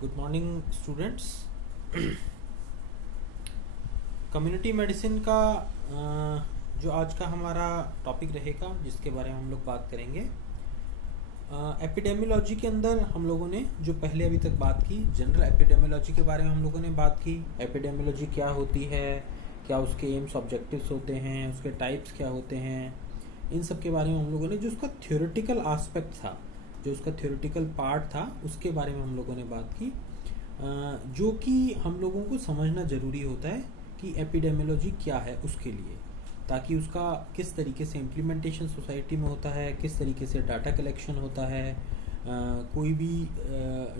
Good morning students. Community medicine का जो आज का हमारा टॉपिक रहेगा जिसके बारे में हम लोग बात करेंगे, एपिडेमियोलॉजी के अंदर हम लोगों ने जो पहले अभी तक बात की, जनरल एपिडेमियोलॉजी के बारे में हम लोगों ने बात की। एपिडेमियोलॉजी क्या होती है, क्या उसके एम्स ऑब्जेक्टिव्स होते हैं, उसके टाइप्स क्या होते हैं, इन सब के बारे में हम लोगों ने, जो उसका थ्योरेटिकल आस्पेक्ट था, जो उसका थ्योरेटिकल पार्ट था, उसके बारे में हम लोगों ने बात की। जो कि हम लोगों को समझना ज़रूरी होता है कि एपिडेमियोलॉजी क्या है उसके लिए, ताकि उसका किस तरीके से इम्प्लीमेंटेशन सोसाइटी में होता है, किस तरीके से डाटा कलेक्शन होता है, कोई भी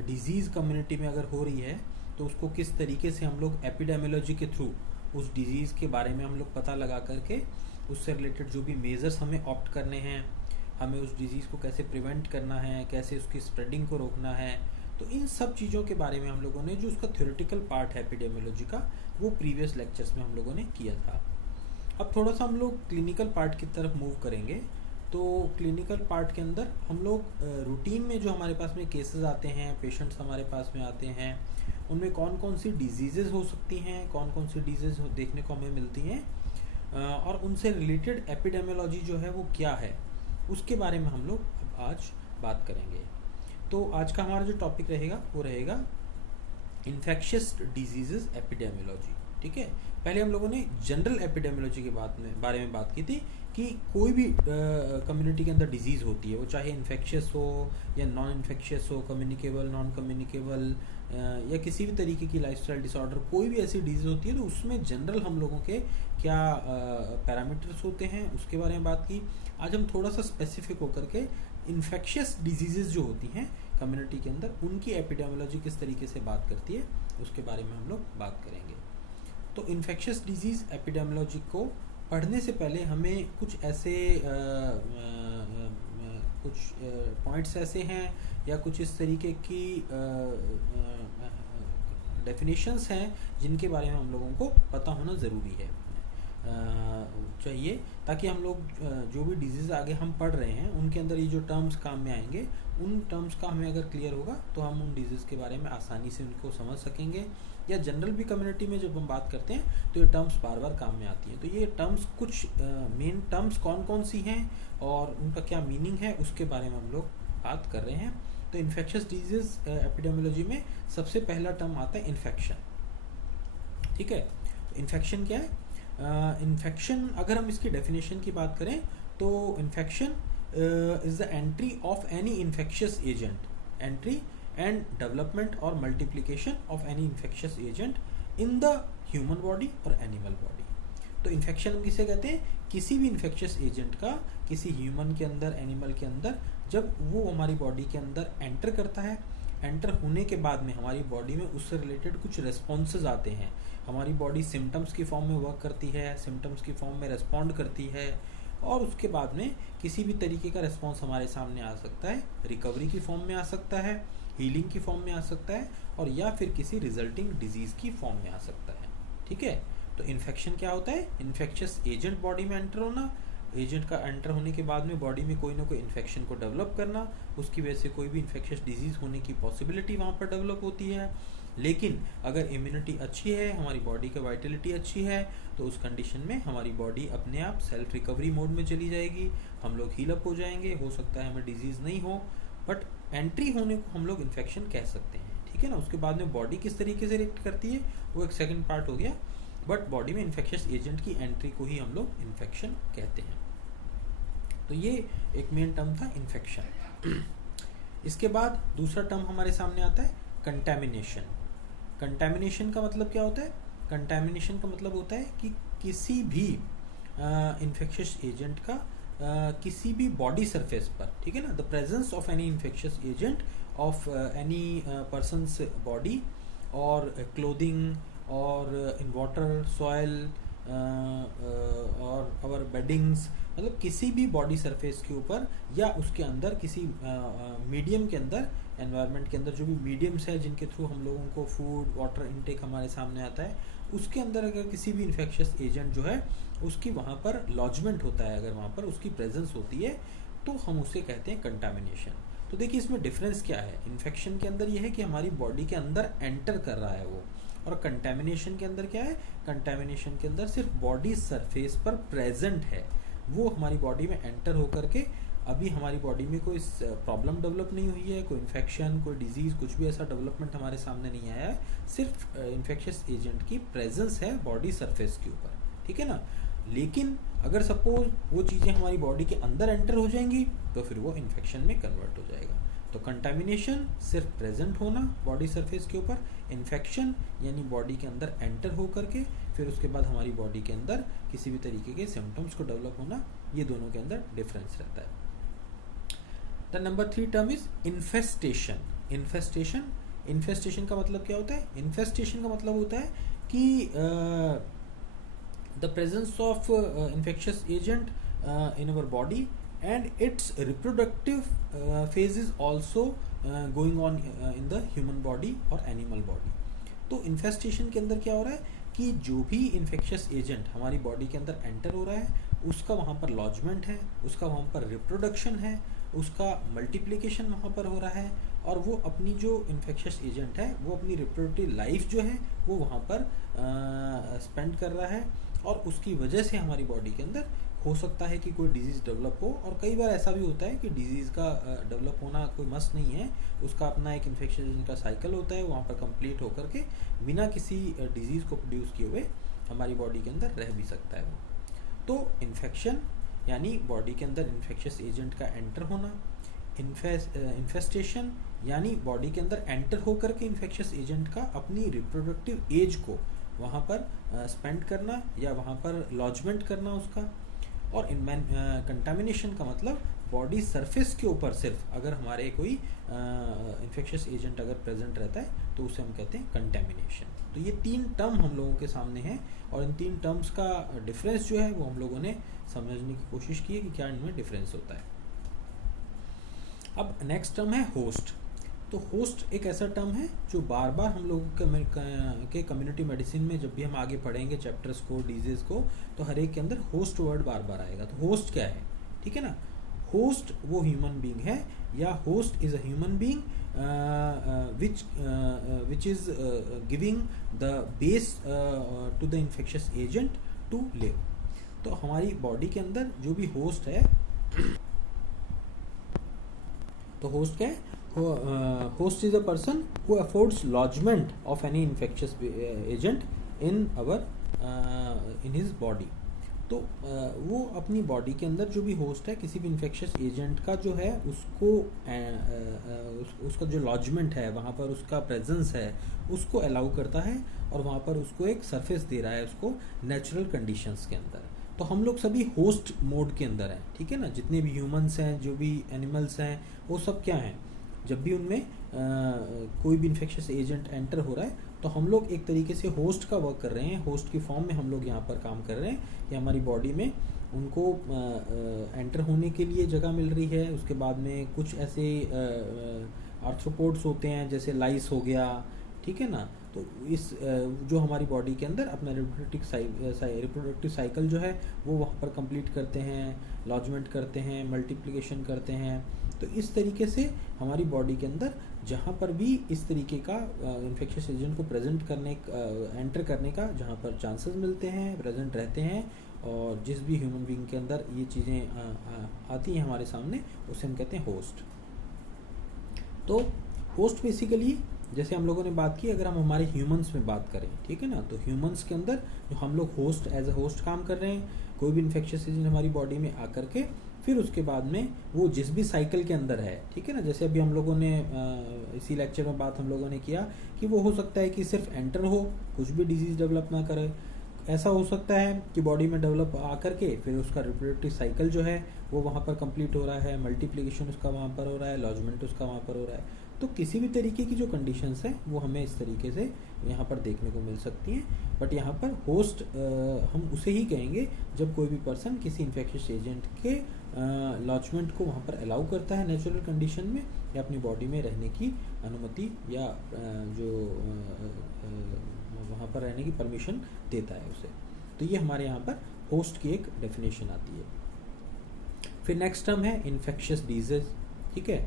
डिजीज़ कम्युनिटी में अगर हो रही है तो उसको किस तरीके से हम लोग एपिडेमियोलॉजी के थ्रू उस डिजीज़ के बारे में हम लोग पता लगा करके उससे रिलेटेड जो भी मेजर्स हमें ऑप्ट करने हैं, हमें उस डिज़ीज़ को कैसे प्रिवेंट करना है, कैसे उसकी स्प्रेडिंग को रोकना है, तो इन सब चीज़ों के बारे में हम लोगों ने, जो उसका थ्योरेटिकल पार्ट है एपिडेमियोलॉजी का, वो प्रीवियस लेक्चर्स में हम लोगों ने किया था। अब थोड़ा सा हम लोग क्लिनिकल पार्ट की तरफ मूव करेंगे। तो क्लिनिकल पार्ट के अंदर हम लोग रूटीन में जो हमारे पास में केसेस आते हैं, पेशेंट्स हमारे पास में आते हैं, उनमें कौन कौन सी डिजीज़ेज़ हो सकती हैं, कौन कौन सी डिजीज़ देखने को हमें मिलती हैं, और उनसे रिलेटेड एपिडेमियोलॉजी जो है वो क्या है, उसके बारे में हम लोग आज बात करेंगे। तो आज का हमारा जो टॉपिक रहेगा वो रहेगा इन्फेक्शियस डिजीजेस एपिडेमियोलॉजी। ठीक है, पहले हम लोगों ने जनरल एपिडेमियोलॉजी के बारे में बात की थी कि कोई भी कम्युनिटी के अंदर डिजीज़ होती है, वो चाहे इन्फेक्शियस हो या नॉन इन्फेक्शियस हो, कम्युनिकेबल, नॉन कम्युनिकेबल, या किसी भी तरीके की लाइफस्टाइल डिसऑर्डर, कोई भी ऐसी डिजीज़ होती है तो उसमें जनरल हम लोगों के क्या पैरामीटर्स होते हैं उसके बारे में बात की। आज हम थोड़ा सा स्पेसिफिक होकर के इन्फेक्शियस डिजीज़ेज़ जो होती हैं कम्युनिटी के अंदर, उनकी एपिडेमियोलॉजी किस तरीके से बात करती है उसके बारे में हम लोग बात करेंगे। तो इन्फेक्शियस डिजीज़ एपिडेमियोलॉजी को पढ़ने से पहले हमें कुछ ऐसे कुछ पॉइंट्स ऐसे हैं या कुछ इस तरीके की डेफिनेशंस हैं जिनके बारे में हम लोगों को पता होना ज़रूरी है, चाहिए, ताकि हम लोग जो भी डिजीज़ आगे हम पढ़ रहे हैं उनके अंदर ये जो टर्म्स काम में आएंगे, उन टर्म्स का हमें अगर क्लियर होगा तो हम उन डिजीज़ के बारे में आसानी से उनको समझ सकेंगे। या जनरल भी कम्युनिटी में जब हम बात करते हैं तो ये टर्म्स बार बार काम में आती हैं। तो ये टर्म्स, कुछ मेन टर्म्स कौन कौन सी हैं और उनका क्या मीनिंग है उसके बारे में हम लोग बात कर रहे हैं। तो इन्फेक्शियस डिजीज़ एपिडेमियोलॉजी में सबसे पहला टर्म आता है इन्फेक्शन। ठीक है, इन्फेक्शन क्या है? इन्फेक्शन, अगर हम इसकी डेफिनेशन की बात करें तो infection is the entry of any infectious agent, entry and development और multiplication of any infectious agent in the human body और एनिमल बॉडी। तो इन्फेक्शन हम किसे कहते हैं? किसी भी इन्फेक्शियस एजेंट का किसी ह्यूमन के अंदर, एनिमल के अंदर, जब वो हमारी बॉडी के अंदर एंटर करता है, एंटर होने के बाद में हमारी बॉडी में उससे रिलेटेड कुछ रिस्पॉन्सेज आते हैं। हमारी बॉडी सिम्टम्स की फॉर्म में वर्क करती है, सिम्टम्स की फॉर्म में रिस्पॉन्ड करती है, और उसके बाद में किसी भी तरीके का रिस्पॉन्स हमारे सामने आ सकता है, रिकवरी की फॉर्म में आ सकता है, हीलिंग की फॉर्म में आ सकता है, और या फिर किसी रिजल्टिंग डिजीज़ की फॉर्म में आ सकता है। ठीक है, तो इन्फेक्शन क्या होता है? इन्फेक्शियस एजेंट बॉडी में एंटर होना, एजेंट का एंटर होने के बाद में बॉडी में कोई ना कोई इन्फेक्शन को डेवलप करना, उसकी वजह से कोई भी इन्फेक्शियस डिजीज़ होने की पॉसिबिलिटी वहाँ पर डेवलप होती है। लेकिन अगर इम्यूनिटी अच्छी है, हमारी बॉडी की वाइटलिटी अच्छी है, तो उस कंडीशन में हमारी बॉडी अपने आप सेल्फ रिकवरी मोड में चली जाएगी, हम लोग हील अप हो जाएंगे, हो सकता है हमें डिजीज़ नहीं हो, बट एंट्री होने को हम लोग इन्फेक्शन कह सकते हैं। ठीक है ना, उसके बाद में बॉडी किस तरीके से रिएक्ट करती है वो एक सेकंड पार्ट हो गया, बट बॉडी में इन्फेक्शियस एजेंट की एंट्री को ही हम लोग इन्फेक्शन कहते हैं। तो ये एक मेन टर्म था इन्फेक्शन। इसके बाद दूसरा टर्म हमारे सामने आता है कंटैमिनेशन। कंटैमिनेशन का मतलब क्या होता है? कंटैमिनेशन का मतलब होता है कि किसी भी इन्फेक्शियस एजेंट का किसी भी बॉडी सरफेस पर, ठीक है ना, the presence of any infectious agent of any persons body और क्लोथिंग और इन वाटर, सॉयल और आवर बेडिंग्स, मतलब किसी भी बॉडी सरफेस के ऊपर या उसके अंदर किसी मीडियम के अंदर, एनवायरनमेंट के अंदर जो भी मीडियम्स है जिनके थ्रू हम लोगों को फूड, वाटर इनटेक हमारे सामने आता है, उसके अंदर अगर किसी भी इन्फेक्शियस एजेंट जो है उसकी वहाँ पर लॉजमेंट होता है, अगर वहाँ पर उसकी प्रेजेंस होती है तो हम उसे कहते हैं कंटामिनेशन। तो देखिए इसमें डिफरेंस क्या है, इन्फेक्शन के अंदर ये है कि हमारी बॉडी के अंदर एंटर कर रहा है वो, और कंटेमिनेशन के अंदर क्या है, कंटेमिनेशन के अंदर सिर्फ बॉडी सरफेस पर प्रेजेंट है, वो हमारी बॉडी में एंटर होकर के अभी हमारी बॉडी में कोई प्रॉब्लम डेवलप नहीं हुई है, कोई इन्फेक्शन, कोई डिजीज़, कुछ भी ऐसा डेवलपमेंट हमारे सामने नहीं आया है, सिर्फ इन्फेक्शियस एजेंट की प्रेजेंस है बॉडी सरफेस के ऊपर, ठीक है ना। लेकिन अगर सपोज वो चीज़ें हमारी बॉडी के अंदर एंटर हो जाएंगी तो फिर वो इन्फेक्शन में कन्वर्ट हो जाएगा। तो कंटामिनेशन सिर्फ प्रेजेंट होना बॉडी सरफेस के ऊपर, इन्फेक्शन यानी बॉडी के अंदर एंटर हो करके फिर उसके बाद हमारी बॉडी के अंदर किसी भी तरीके के सिम्टम्स को डेवलप होना, ये दोनों के अंदर डिफरेंस रहता है। The number 3 term is infestation. Infestation का मतलब क्या होता है, इन्फेस्टेशन का मतलब होता है कि the presence of infectious agent in our body and its reproductive phase is also going on in the human body or animal body। तो इन्फेस्टेशन के अंदर क्या हो रहा है कि जो भी इन्फेक्शियस एजेंट हमारी बॉडी के अंदर एंटर हो रहा है उसका वहाँ पर लॉजमेंट है, उसका वहाँ पर रिप्रोडक्शन है, उसका मल्टीप्लिकेशन वहाँ पर हो रहा है, और वो अपनी जो इन्फेक्शियस एजेंट है वो अपनी रिप्रोडक्टिव लाइफ जो है वो वहाँ पर स्पेंड कर रहा है, और उसकी वजह से हमारी बॉडी के अंदर हो सकता है कि कोई डिजीज़ डेवलप हो, और कई बार ऐसा भी होता है कि डिजीज़ का डेवलप होना कोई मस्ट नहीं है, उसका अपना एक इन्फेक्शन का साइकिल होता है, वहाँ पर कंप्लीट होकर के बिना किसी डिजीज़ को प्रोड्यूस किए हुए हमारी बॉडी के अंदर रह भी सकता है वो। तो इन्फेक्शन यानी बॉडी के अंदर इन्फेक्शियस एजेंट का एंटर होना, इन्फेस्टेशन यानी बॉडी के अंदर एंटर होकर के इन्फेक्शियस एजेंट का अपनी रिप्रोडक्टिव एज को वहाँ पर स्पेंड करना या वहाँ पर लॉजमेंट करना उसका, और कंटामिनेशन का मतलब बॉडी सरफेस के ऊपर सिर्फ अगर हमारे कोई इन्फेक्शियस एजेंट अगर प्रेजेंट रहता है तो उसे हम कहते हैं कंटामिनेशन। तो ये 3 टर्म हम लोगों के सामने हैं, और इन 3 टर्म्स का डिफरेंस जो है वो हम लोगों ने समझने की कोशिश की है कि क्या इनमें डिफरेंस होता है। अब नेक्स्ट टर्म है होस्ट। तो होस्ट एक ऐसा टर्म है जो बार बार हम लोगों के कम्युनिटी मेडिसिन में जब भी हम आगे पढ़ेंगे चैप्टर्स को, डिजीज को, तो हर एक के अंदर होस्ट वर्ड बार बार आएगा। तो होस्ट क्या है, ठीक है ना, होस्ट वो ह्यूमन बीइंग है, या host is a human being which is giving the base to the infectious agent to live. तो हमारी बॉडी के अंदर जो भी होस्ट है, तो होस्ट क्या है, host is a person who affords lodgement of any infectious agent in our in his body। तो वो अपनी बॉडी के अंदर जो भी होस्ट है किसी भी इन्फेक्शियस एजेंट का जो है उसको उसका जो लॉजमेंट है वहाँ पर उसका प्रेजेंस है उसको अलाउ करता है, और वहाँ पर उसको एक सरफेस दे रहा है उसको नेचुरल कंडीशंस के अंदर। तो हम लोग सभी होस्ट मोड के अंदर हैं, ठीक है ना, जितने भी ह्यूमंस हैं, जो भी एनिमल्स हैं, वो सब क्या हैं, जब भी उनमें कोई भी इन्फेक्शियस एजेंट एंटर हो रहा है तो हम लोग एक तरीके से होस्ट का वर्क कर रहे हैं, होस्ट की फॉर्म में हम लोग यहाँ पर काम कर रहे हैं कि हमारी बॉडी में उनको एंटर होने के लिए जगह मिल रही है। उसके बाद में कुछ ऐसे आर्थ्रोपोड्स होते हैं जैसे लाइस हो गया, ठीक है ना, तो इस जो हमारी बॉडी के अंदर अपना रिप्रोडक्टिव साइकिल जो है वो वहाँ पर कंप्लीट करते हैं, लॉजमेंट करते हैं, मल्टीप्लिकेशन करते हैं। तो इस तरीके से हमारी बॉडी के अंदर जहाँ पर भी इस तरीके का इन्फेक्शियस एजेंट को प्रेजेंट करने एंटर करने का जहाँ पर चांसेस मिलते हैं, प्रेजेंट रहते हैं, और जिस भी ह्यूमन बीइंग के अंदर ये चीज़ें आती हैं हमारे सामने, उसे हम कहते हैं होस्ट। तो होस्ट बेसिकली जैसे हम लोगों ने बात की, अगर हम हमारे ह्यूमंस में बात करें, ठीक है ना, तो ह्यूमंस के अंदर जो हम लोग होस्ट एज अ होस्ट काम कर रहे हैं, कोई भी इन्फेक्शियस एजेंट हमारी बॉडी में आकर के फिर उसके बाद में वो जिस भी साइकिल के अंदर है, ठीक है ना, जैसे अभी हम लोगों ने इसी लेक्चर में बात हम लोगों ने किया कि वो हो सकता है कि सिर्फ एंटर हो, कुछ भी डिजीज़ डेवलप ना करे, ऐसा हो सकता है कि बॉडी में डेवलप आकर के फिर उसका रिप्रोडक्टिव साइकिल जो है वो वहाँ पर कंप्लीट हो रहा है, मल्टीप्लिकेशन उसका वहाँ पर हो रहा है, लॉजमेंट उसका वहाँ पर हो रहा है। तो किसी भी तरीके की जो कंडीशंस हैं वो हमें इस तरीके से यहाँ पर देखने को मिल सकती हैं। बट यहाँ पर होस्ट हम उसे ही कहेंगे जब कोई भी पर्सन किसी इन्फेक्शियस एजेंट के लॉजमेंट को वहाँ पर अलाउ करता है नेचुरल कंडीशन में, या अपनी बॉडी में रहने की अनुमति या जो वहाँ पर रहने की परमिशन देता है उसे। तो ये हमारे यहाँ पर होस्ट की एक डेफिनेशन आती है। फिर नेक्स्ट टर्म है इन्फेक्शियस डिजीज, ठीक है।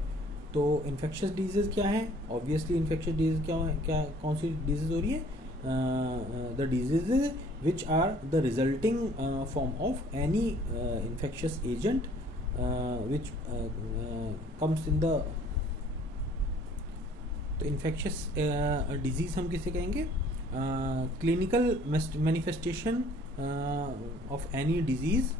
तो इन्फेक्शियस डिजीज़ क्या है? ऑब्वियसली इन्फेक्शियस डिजीज़ क्या कौन सी डिजीज़ हो रही है? The disease which are the resulting form of any infectious agent which comes in the, तो इन्फेक्शियस डिजीज़ हम किसे कहेंगे? Clinical manifestation of any disease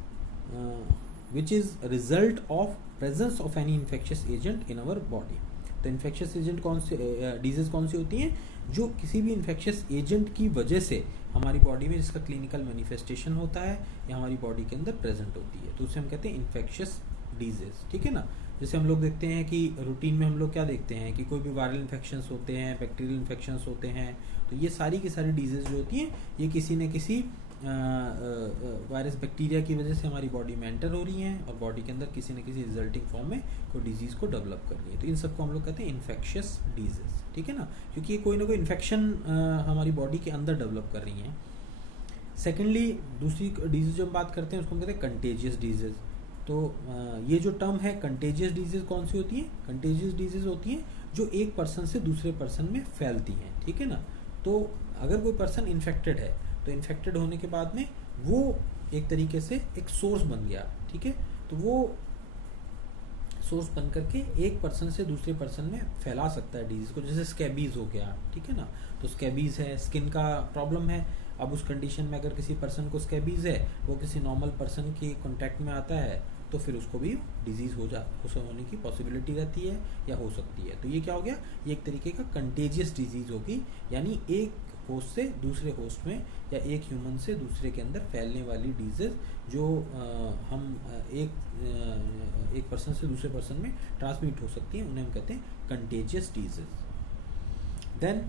which is result of presence of any infectious agent in our body. तो infectious agent कौन से disease कौन सी होती हैं? जो किसी भी इन्फेक्शियस एजेंट की वजह से हमारी बॉडी में जिसका क्लिनिकल मैनिफेस्टेशन होता है या हमारी बॉडी के अंदर प्रेजेंट होती है, तो उसे हम कहते हैं इन्फेक्शियस डिजीज़, ठीक है ना। जैसे हम लोग देखते हैं कि रूटीन में हम लोग क्या देखते हैं कि कोई भी वायरल इन्फेक्शंस होते हैं, बैक्टीरियल इन्फेक्शंस होते हैं, तो ये सारी की सारी डिजीज़ जो होती हैं ये किसी न किसी वायरस बैक्टीरिया की वजह से हमारी बॉडी में एंटर हो रही हैं और बॉडी के अंदर किसी न किसी रिजल्टिंग फॉर्म में कोई डिजीज़ को डेवलप कर रही है, तो इन सबको हम लोग कहते हैं इन्फेक्शियस डिजीज़, ठीक है ना, क्योंकि ये कोई ना कोई इन्फेक्शन हमारी बॉडी के अंदर डेवलप कर रही हैं। सेकेंडली दूसरी डिजीज़ जो हम बात करते हैं उसको हम कहते हैं कंटेजियस डिजीज़। तो ये जो टर्म है कंटेजियस डिजीज़ कौन सी होती है? कंटेजियस डिजीज़ होती हैं जो एक पर्सन से दूसरे पर्सन में फैलती हैं, ठीक है ना। तो अगर कोई पर्सन इन्फेक्टेड है तो इन्फेक्टेड होने के बाद में वो एक तरीके से एक सोर्स बन गया, ठीक है, तो वो सोर्स बन करके एक पर्सन से दूसरे पर्सन में फैला सकता है डिजीज़ को। जैसे स्कैबीज़ हो गया, ठीक है ना, तो स्कैबीज़ है, स्किन का प्रॉब्लम है, अब उस कंडीशन में अगर किसी पर्सन को स्कैबीज़ है, वो किसी नॉर्मल पर्सन के कांटेक्ट में आता है तो फिर उसको भी डिजीज़ होने की पॉसिबिलिटी रहती है या हो सकती है। तो ये क्या हो गया? ये एक तरीके का कंटेजियस डिजीज़ होगी, यानी एक होस्ट से दूसरे होस्ट में या एक ह्यूमन से दूसरे के अंदर फैलने वाली डिजीज़ जो हम एक पर्सन से दूसरे पर्सन में ट्रांसमिट हो सकती है, उन्हें हम कहते हैं कंटेजियस डिजीज़। देन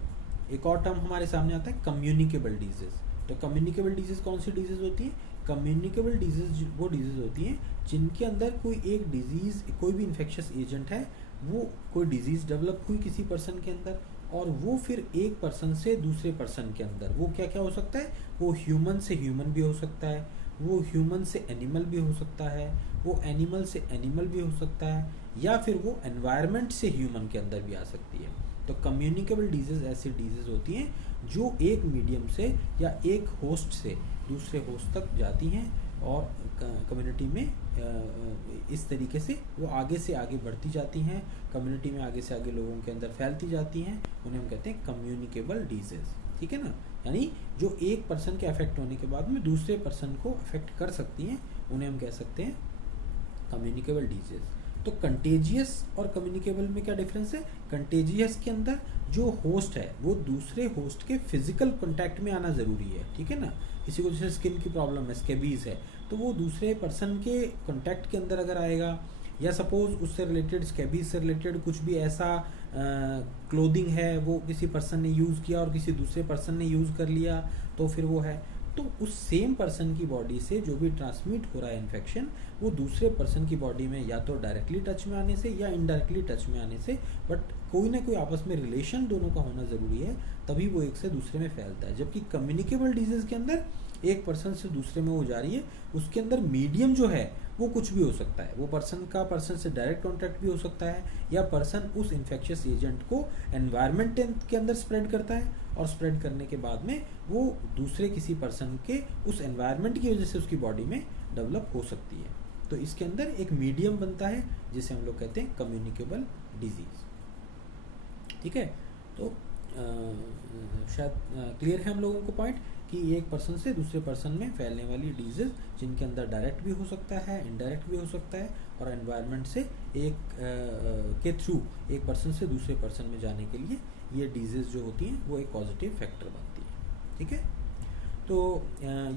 एक और टर्म हमारे सामने आता है कम्युनिकेबल डिजीज़। तो कम्युनिकेबल डिजीज़ कौन सी डिजीज़ होती है? कम्युनिकेबल डिजीज़ वो डिजीज़ होती हैं जिनके अंदर कोई एक डिजीज़, कोई भी इन्फेक्शियस एजेंट है, वो कोई डिजीज़ डेवलप हुई किसी पर्सन के अंदर और वो फिर एक पर्सन से दूसरे पर्सन के अंदर, वो क्या क्या हो सकता है? वो ह्यूमन से ह्यूमन भी हो सकता है, वो ह्यूमन से एनिमल भी हो सकता है, वो एनिमल से एनिमल भी हो सकता है, या फिर वो एनवायरनमेंट से ह्यूमन के अंदर भी आ सकती है। तो कम्युनिकेबल डिजीज़ ऐसी डिजीज़ होती हैं जो एक मीडियम से या एक होस्ट से दूसरे होस्ट तक जाती हैं और कम्युनिटी में इस तरीके से वो आगे से आगे बढ़ती जाती हैं, कम्युनिटी में आगे से आगे लोगों के अंदर फैलती जाती हैं, उन्हें हम कहते हैं कम्युनिकेबल डिजीज़, ठीक है ना। यानी जो एक पर्सन के अफेक्ट होने के बाद में दूसरे पर्सन को अफेक्ट कर सकती हैं, उन्हें हम कह सकते हैं कम्युनिकेबल डिजीज़। तो कंटेजियस और कम्युनिकेबल में क्या डिफरेंस है? कंटेजियस के अंदर जो होस्ट है वो दूसरे होस्ट के फिजिकल कांटेक्ट में आना ज़रूरी है, ठीक है ना। किसी को जैसे स्किन की प्रॉब्लम है, स्कैबीज़ है, तो वो दूसरे पर्सन के कांटेक्ट के अंदर अगर आएगा, या सपोज उससे रिलेटेड, स्कैबीज़ से रिलेटेड कुछ भी ऐसा क्लोथिंग है वो किसी पर्सन ने यूज़ किया और किसी दूसरे पर्सन ने यूज़ कर लिया, तो फिर वो है, तो उस सेम पर्सन की बॉडी से जो भी ट्रांसमिट हो रहा है इन्फेक्शन, वो दूसरे पर्सन की बॉडी में या तो डायरेक्टली टच में आने से या इनडायरेक्टली टच में आने से, बट कोई ना कोई आपस में रिलेशन दोनों का होना ज़रूरी है, तभी वो एक से दूसरे में फैलता है। जबकि कम्युनिकेबल डिजीज़ के अंदर एक पर्सन से दूसरे में वो जा रही है, उसके अंदर मीडियम जो है वो कुछ भी हो सकता है, वो पर्सन का पर्सन से डायरेक्ट कॉन्टैक्ट भी हो सकता है, या पर्सन उस इन्फेक्शियस एजेंट को एनवायरनमेंट के अंदर स्प्रेड करता है और स्प्रेड करने के बाद में वो दूसरे किसी पर्सन के उस एनवायरनमेंट की वजह से उसकी बॉडी में डेवलप हो सकती है। तो इसके अंदर एक मीडियम बनता है जिसे हम लोग कहते हैं कम्युनिकेबल डिजीज़, ठीक है। तो शायद क्लियर है हम लोगों को पॉइंट कि एक पर्सन से दूसरे पर्सन में फैलने वाली डिजीज़ जिनके अंदर डायरेक्ट भी हो सकता है, इनडायरेक्ट भी हो सकता है, और एनवायरनमेंट से एक के थ्रू एक पर्सन से दूसरे पर्सन में जाने के लिए ये डिजीज़ जो होती हैं वो एक पॉजिटिव फैक्टर बनती है, ठीक है। तो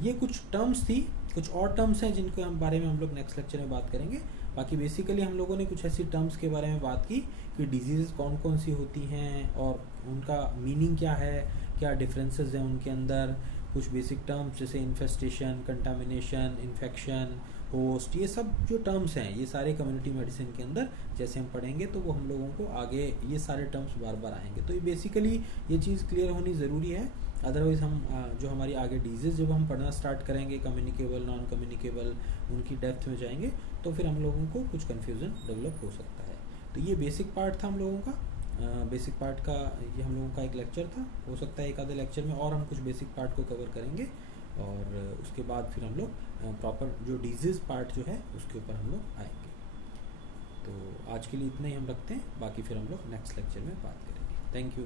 ये कुछ टर्म्स थी, कुछ और टर्म्स हैं जिनके बारे में हम लोग नेक्स्ट लेक्चर में बात करेंगे। बाकी बेसिकली हम लोगों ने कुछ ऐसी टर्म्स के बारे में बात की कि डिजीज़ कौन कौन सी होती हैं और उनका मीनिंग क्या है, क्या डिफरेंसेस हैं उनके अंदर, कुछ बेसिक टर्म्स जैसे इन्फेस्टेशन, कंटामिनेशन, इन्फेक्शन, होस्ट, ये सब जो टर्म्स हैं ये सारे कम्युनिटी मेडिसिन के अंदर जैसे हम पढ़ेंगे तो वो हम लोगों को आगे ये सारे टर्म्स बार बार आएंगे। तो ये बेसिकली ये चीज़ क्लियर होनी ज़रूरी है, अदरवाइज़ हम जो हमारी आगे डिजीज़ जब हम पढ़ना स्टार्ट करेंगे, कम्युनिकेबल, नॉन कम्युनिकेबल, उनकी डेप्थ में जाएंगे तो फिर हम लोगों को कुछ कन्फ्यूज़न डेवलप हो सकता है। तो ये बेसिक पार्ट था हम लोगों का। बेसिक पार्ट का ये हम लोगों का एक लेक्चर था। हो सकता है एक आधे लेक्चर में और हम कुछ बेसिक पार्ट को कवर करेंगे, और उसके बाद फिर हम लोग प्रॉपर जो डिजीज़ पार्ट जो है उसके ऊपर हम लोग आएंगे। तो आज के लिए इतना ही हम रखते हैं, बाकी फिर हम लोग नेक्स्ट लेक्चर में बात करेंगे। Thank you.